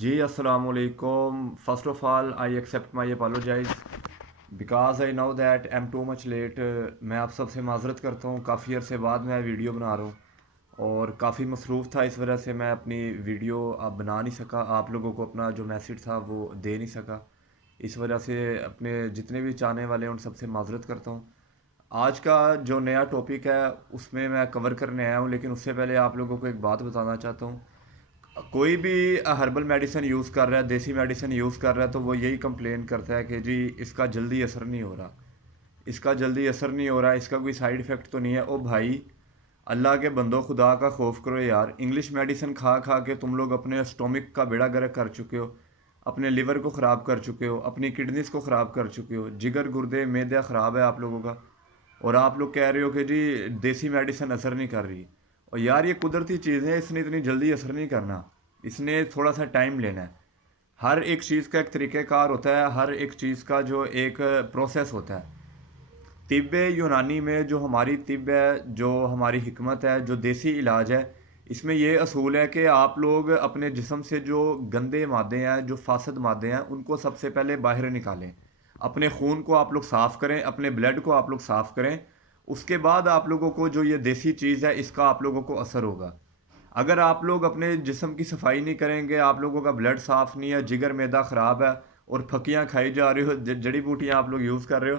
جی السلام علیکم. First of all I accept my apologies because I know that am too much late. میں آپ سب سے معذرت کرتا ہوں. کافی عرصے بعد میں ویڈیو بنا رہا ہوں اور کافی مصروف تھا، اس وجہ سے میں اپنی ویڈیو اب بنا نہیں سکا. آپ لوگوں کو اپنا جو میسج تھا وہ دے نہیں سکا. اس وجہ سے اپنے جتنے بھی چاہنے والے ہیں ان سب سے معذرت کرتا ہوں. آج کا جو نیا ٹاپک ہے اس میں کور کرنے آیا ہوں، لیکن اس سے پہلے آپ لوگوں کو ایک بات بتانا چاہتا ہوں. کوئی بھی ہربل میڈیسن یوز کر رہا ہے، دیسی میڈیسن یوز کر رہا ہے، تو وہ یہی کمپلین کرتا ہے کہ جی اس کا جلدی اثر نہیں ہو رہا، اس کا جلدی اثر نہیں ہو رہا، اس کا کوئی سائیڈ افیکٹ تو نہیں ہے. او بھائی، اللہ کے بندو خدا کا خوف کرو یار. انگلش میڈیسن کھا کھا کے تم لوگ اپنے اسٹومک کا بیڑا گرک کر چکے ہو، اپنے لیور کو خراب کر چکے ہو، اپنی کڈنیز کو خراب کر چکے ہو، جگر گردے میدہ خراب ہے آپ لوگوں کا. اور آپ لوگ کہہ رہے ہو کہ جی دیسی میڈیسن اثر نہیں کر رہی. اور یار یہ قدرتی چیز ہے، اس نے اتنی جلدی اثر نہیں کرنا، اس نے تھوڑا سا ٹائم لینا ہے. ہر ایک چیز کا ایک طریقہ کار ہوتا ہے، ہر ایک چیز کا جو ایک پروسیس ہوتا ہے. طب یونانی میں جو ہماری طب ہے، جو ہماری حکمت ہے، جو دیسی علاج ہے، اس میں یہ اصول ہے کہ آپ لوگ اپنے جسم سے جو گندے مادے ہیں، جو فاسد مادے ہیں، ان کو سب سے پہلے باہر نکالیں. اپنے خون کو آپ لوگ صاف کریں، اپنے بلڈ کو آپ لوگ صاف کریں. اس کے بعد آپ لوگوں کو جو یہ دیسی چیز ہے اس کا آپ لوگوں کو اثر ہوگا. اگر آپ لوگ اپنے جسم کی صفائی نہیں کریں گے، آپ لوگوں کا بلڈ صاف نہیں ہے، جگر میدہ خراب ہے اور پھکیاں کھائی جا رہے ہو، جڑی بوٹیاں آپ لوگ یوز کر رہے ہو،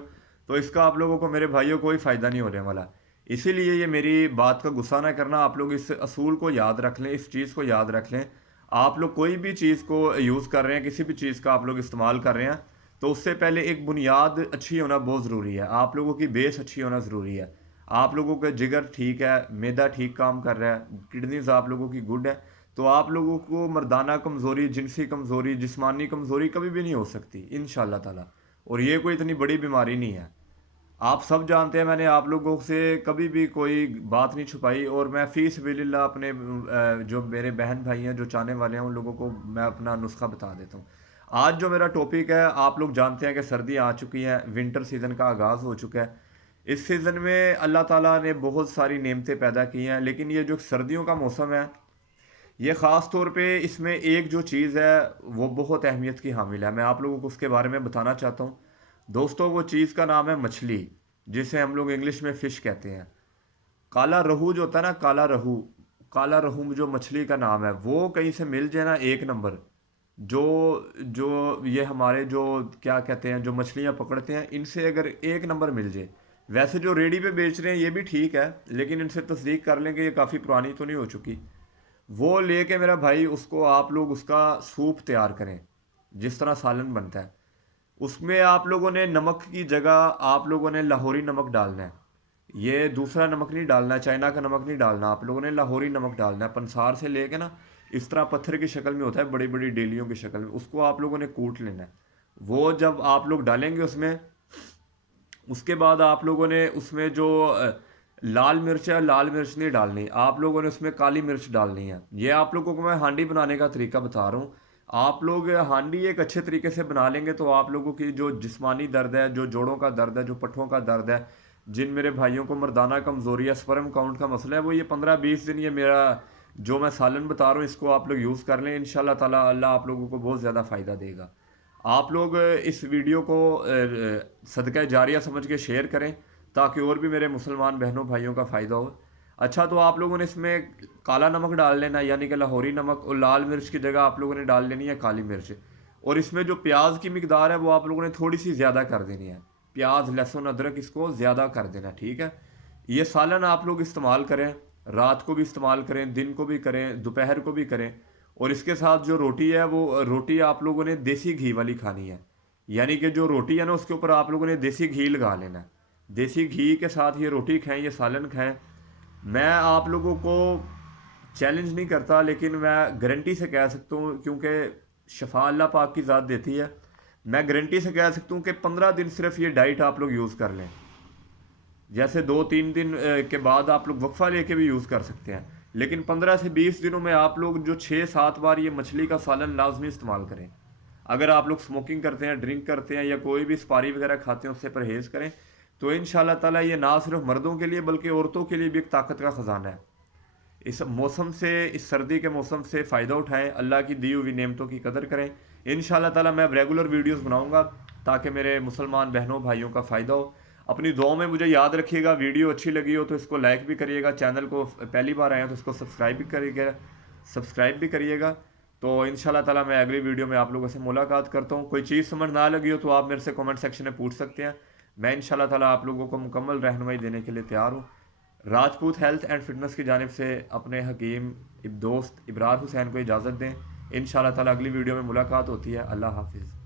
تو اس کا آپ لوگوں کو میرے بھائیوں کوئی فائدہ نہیں ہونے والا. اسی لیے یہ میری بات کا غصہ نہ کرنا. آپ لوگ اس اصول کو یاد رکھ لیں، اس چیز کو یاد رکھ لیں. آپ لوگ کوئی بھی چیز کو یوز کر رہے ہیں، کسی بھی چیز کا آپ لوگ استعمال کر رہے ہیں، تو اس سے پہلے ایک بنیاد اچھی ہونا بہت ضروری ہے. آپ لوگوں کی بیس اچھی ہونا ضروری ہے. آپ لوگوں کا جگر ٹھیک ہے، میدا ٹھیک کام کر رہا ہے، کڈنیز آپ لوگوں کی گڈ ہے، تو آپ لوگوں کو مردانہ کمزوری، جنسی کمزوری، جسمانی کمزوری کبھی بھی نہیں ہو سکتی ان شاء اللہ تعالیٰ. اور یہ کوئی اتنی بڑی بیماری نہیں ہے. آپ سب جانتے ہیں، میں نے آپ لوگوں سے کبھی بھی کوئی بات نہیں چھپائی، اور میں فی سبیل اللہ اپنے جو میرے بہن بھائی ہیں، جو چاہنے والے ہیں، ان لوگوں کو میں اپنا نسخہ بتا دیتا ہوں. آج جو میرا ٹاپک ہے، آپ لوگ جانتے ہیں کہ سردیاں آ چکی ہیں، ونٹر سیزن کا آغاز ہو چکا ہے. اس سیزن میں اللہ تعالیٰ نے بہت ساری نعمتیں پیدا کی ہیں، لیکن یہ جو سردیوں کا موسم ہے، یہ خاص طور پہ اس میں ایک جو چیز ہے وہ بہت اہمیت کی حامل ہے. میں آپ لوگوں کو اس کے بارے میں بتانا چاہتا ہوں. دوستو، وہ چیز کا نام ہے مچھلی، جسے ہم لوگ انگلش میں فش کہتے ہیں. کالا رہو جو ہوتا ہے نا، کالا رہو، کالا رہو جو مچھلی کا نام ہے، وہ کہیں سے مل جائے نا ایک نمبر. جو جو یہ ہمارے جو کیا کہتے ہیں، جو مچھلیاں پکڑتے ہیں، ان سے اگر ایک نمبر مل جائے. ویسے جو ریڈی پہ بیچ رہے ہیں یہ بھی ٹھیک ہے، لیکن ان سے تصدیق کر لیں کہ یہ کافی پرانی تو نہیں ہو چکی. وہ لے کے میرا بھائی اس کو آپ لوگ اس کا سوپ تیار کریں، جس طرح سالن بنتا ہے. اس میں آپ لوگوں نے نمک کی جگہ آپ لوگوں نے لاہوری نمک ڈالنا ہے. یہ دوسرا نمک نہیں ڈالنا، چائنا کا نمک نہیں ڈالنا. آپ لوگوں نے لاہوری نمک ڈالنا ہے، پنسار سے لے کے نا، اس طرح پتھر کی شکل میں ہوتا ہے، بڑی بڑی ڈیلیوں کی شکل میں. اس کو آپ لوگوں نے کوٹ لینا ہے. وہ جب آپ لوگ ڈالیں گے اس میں، اس کے بعد آپ لوگوں نے اس میں جو لال مرچ ہے، لال مرچ نہیں ڈالنی. آپ لوگوں نے اس میں کالی مرچ ڈالنی ہے. یہ آپ لوگوں کو میں ہانڈی بنانے کا طریقہ بتا رہا ہوں. آپ لوگ ہانڈی ایک اچھے طریقے سے بنا لیں گے تو آپ لوگوں کی جو جسمانی درد ہے، جو جوڑوں کا درد ہے، جو پٹھوں کا درد ہے، جن میرے بھائیوں کو مردانہ کمزوری ہے، سپرم کاؤنٹ کا مسئلہ ہے، وہ یہ 15-20 دن یہ میرا جو میں سالن بتا رہا ہوں اس کو آپ لوگ یوز کر لیں. انشاءاللہ تعالی اللہ آپ لوگوں کو بہت زیادہ فائدہ دے گا. آپ لوگ اس ویڈیو کو صدقہ جاریہ سمجھ کے شیئر کریں، تاکہ اور بھی میرے مسلمان بہنوں بھائیوں کا فائدہ ہو. اچھا، تو آپ لوگوں نے اس میں کالا نمک ڈال لینا، یعنی کہ لاہوری نمک، اور لال مرچ کی جگہ آپ لوگوں نے ڈال لینی ہے کالی مرچ. اور اس میں جو پیاز کی مقدار ہے وہ آپ لوگوں نے تھوڑی سی زیادہ کر دینی ہے. پیاز، لہسن، ادرک اس کو زیادہ کر دینا، ٹھیک ہے. یہ سالن آپ لوگ استعمال کریں، رات کو بھی استعمال کریں، دن کو بھی کریں، دوپہر کو بھی کریں. اور اس کے ساتھ جو روٹی ہے، وہ روٹی آپ لوگوں نے دیسی گھی والی کھانی ہے. یعنی کہ جو روٹی ہے نا، اس کے اوپر آپ لوگوں نے دیسی گھی لگا لینا ہے. دیسی گھی کے ساتھ یہ روٹی کھائیں، یہ سالن کھائیں. میں آپ لوگوں کو چیلنج نہیں کرتا، لیکن میں گارنٹی سے کہہ سکتا ہوں، کیونکہ شفا اللہ پاک کی ذات دیتی ہے. میں گارنٹی سے کہہ سکتا ہوں کہ 15 دن صرف یہ ڈائٹ آپ لوگ یوز کر لیں. جیسے 2-3 دن کے بعد آپ لوگ وقفہ لے کے بھی یوز کر سکتے ہیں، لیکن 15 سے 20 دنوں میں آپ لوگ جو 6-7 بار یہ مچھلی کا سالن لازمی استعمال کریں. اگر آپ لوگ سموکنگ کرتے ہیں، ڈرنک کرتے ہیں، یا کوئی بھی سپاری وغیرہ کھاتے ہیں، اس سے پرہیز کریں. تو ان شاء اللہ تعالیٰ یہ نہ صرف مردوں کے لیے بلکہ عورتوں کے لیے بھی ایک طاقت کا خزانہ ہے. اس موسم سے، اس سردی کے موسم سے فائدہ اٹھائیں، اللہ کی دی ہوئی نعمتوں کی قدر کریں. انشاءاللہ تعالیٰ میں اب ریگولر ویڈیوز بناؤں گا تاکہ میرے مسلمان بہنوں بھائیوں کا فائدہ ہو. اپنی دعاؤں میں مجھے یاد رکھیے گا. ویڈیو اچھی لگی ہو تو اس کو لائک بھی کریے گا، چینل کو پہلی بار آئے ہیں تو اس کو سبسکرائب بھی کریے گا. تو انشاءاللہ تعالیٰ میں اگلی ویڈیو میں آپ لوگوں سے ملاقات کرتا ہوں. کوئی چیز سمجھ نہ لگی ہو تو آپ میرے سے کمنٹ سیکشن میں پوچھ سکتے ہیں. میں انشاءاللہ تعالیٰ آپ لوگوں کو مکمل رہنمائی دینے کے لیے تیار ہوں. راجپوت ہیلتھ اینڈ فٹنس کی جانب سے اپنے حکیم دوست ابرار حسین کو اجازت دیں. انشاءاللہ تعالیٰ اگلی ویڈیو میں ملاقات ہوتی ہے. اللہ حافظ.